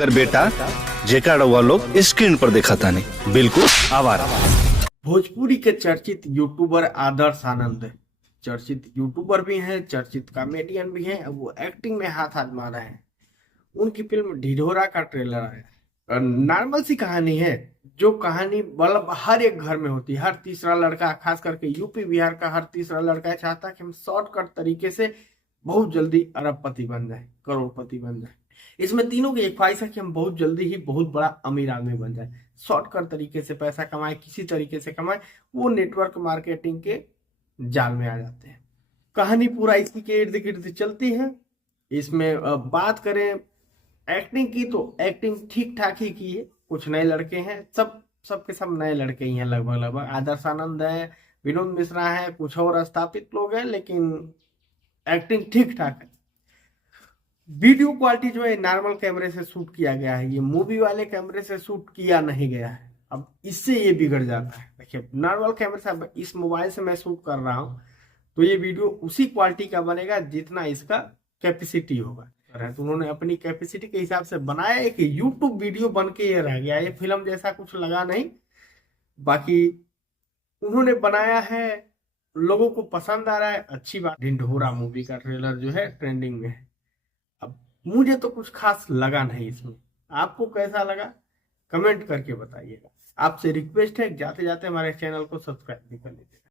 कर बेटा जेका रउआ लोग स्क्रीन पर देखा था नहीं बिल्कुल आवारा। भोजपुरी के चर्चित यूट्यूबर आदर्श आनंद चर्चित यूट्यूबर भी हैं, चर्चित कॉमेडियन भी हैं। वो एक्टिंग में हाथ आजमा रहे हैं। उनकी फिल्म ढिढोरा का ट्रेलर आया। नॉर्मल सी कहानी है, जो कहानी मतलब हर एक घर में होती है। हर तीसरा लड़का, खास करके यूपी बिहार का हर तीसरा लड़का चाहता है कि हम शॉर्टकट तरीके से बहुत जल्दी अरबपति बन जाए, करोड़पति बन जाए। इसमें तीनों की एक ख्वाहिश है कि हम बहुत जल्दी ही बहुत बड़ा अमीर आदमी बन जाए, शॉर्टकट तरीके से पैसा कमाए, किसी तरीके से कमाए। वो नेटवर्क मार्केटिंग के जाल में आ जाते हैं। कहानी पूरा इसी के इर्द गिर्द चलती है। इसमें बात करें एक्टिंग की, तो एक्टिंग ठीक ठाक ही की है। कुछ नए लड़के हैं, सबके सब नए लड़के ही हैं लगभग लगभग। आदर्श आनंद है, विनोद मिश्रा है, कुछ और स्थापित लोग हैं, लेकिन एक्टिंग ठीक ठाक है। वीडियो क्वालिटी जो है नॉर्मल कैमरे से शूट किया गया है, ये मूवी वाले कैमरे से शूट किया नहीं गया है। अब इससे ये बिगड़ जाता है। देखिए, नॉर्मल कैमरे से, अब इस मोबाइल से मैं शूट कर रहा हूँ तो ये वीडियो उसी क्वालिटी का बनेगा जितना इसका कैपेसिटी होगा। तो उन्होंने अपनी कैपेसिटी के हिसाब से बनाया है कि यूट्यूब वीडियो बन के ये रह गया। ये फिल्म जैसा कुछ लगा नहीं। बाकी उन्होंने बनाया है, लोगों को पसंद आ रहा है, अच्छी बात। ढिंढोरा मूवी का ट्रेलर जो है ट्रेंडिंग में है। अब मुझे तो कुछ खास लगा नहीं इसमें। आपको कैसा लगा कमेंट करके बताइएगा। आपसे रिक्वेस्ट है, जाते जाते हमारे चैनल को सब्सक्राइब भी कर लीजिएगा।